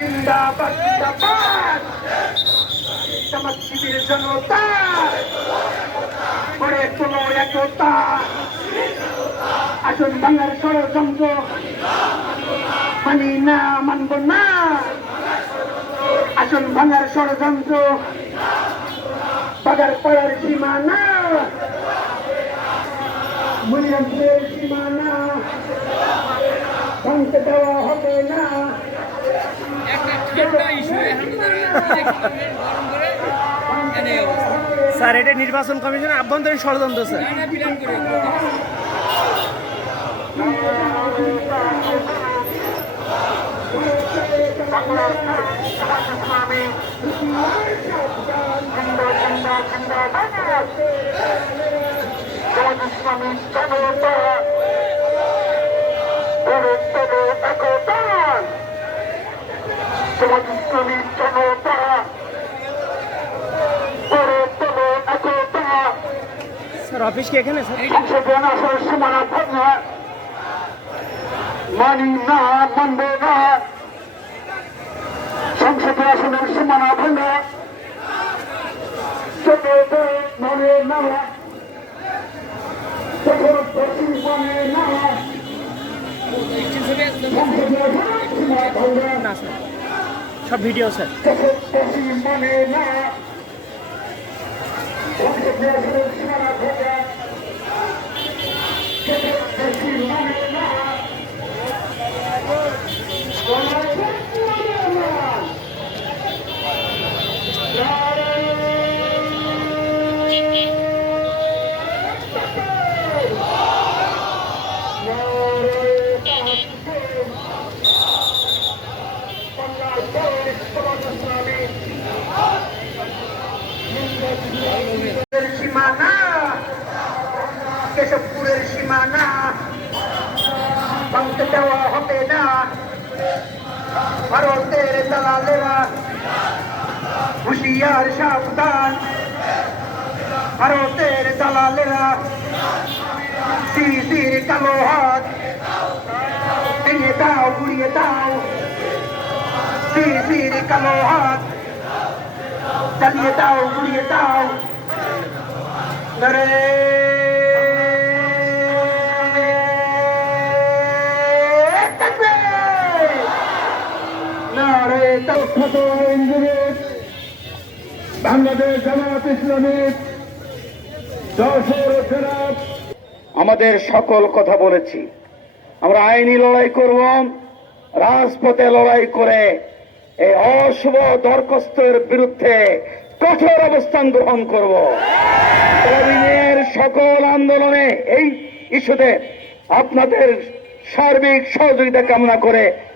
জিন্দাবাদ জিন্দাবাদ সমাজ শিবির জনতা করে তোলো একতা আসুন বাংলার ষড়যন্ত্র মানি না মানব না আসুন বাংলার ষড়যন্ত্র বাগার পড়ার সীমানা মুনিরামপুরের সীমানা ভাঙতে দেওয়া হবে না। স্যার এটা নির্বাচন কমিশনের আভ্যন্তরীণ ষড়যন্ত্র স্যার। স্যার অফিস কি এখানে স্যার মানি না মানবে না সংসদে আসনের সীমানা ভাঙা ছোট মানে না জবরদস্তি না ছবি একদম সংসদে আসনের সীমানা ভাঙা সব ভিডিও স্যার মানে না সংসদে আসনের সীমানা ভাঙা জবরদস্তি মানে না সীমানা কেশবপুরের সীমানা। ভাঙতে দেওয়া হবে না। ভারতের দালালেরা হুশিয়ার সাবধান। ভারতের দালালেরা সিসির কালো হাত ভেঙে দাও গুড়িয়ে দাও। সিসির কালো হাত চালিয়ে দাও গুড়িয়ে দাও। নরে আমাদের সকল কথা বলেছি। আমরা আইনি লড়াই করব, রাজপথে লড়াই করে এই অশুভ দরখাস্তের বিরুদ্ধে কঠোর অবস্থান গ্রহণ করব। প্রবীণের সকল আন্দোলনে এই ইস্যুতে আপনাদের সার্বিক সহযোগিতা কামনা করে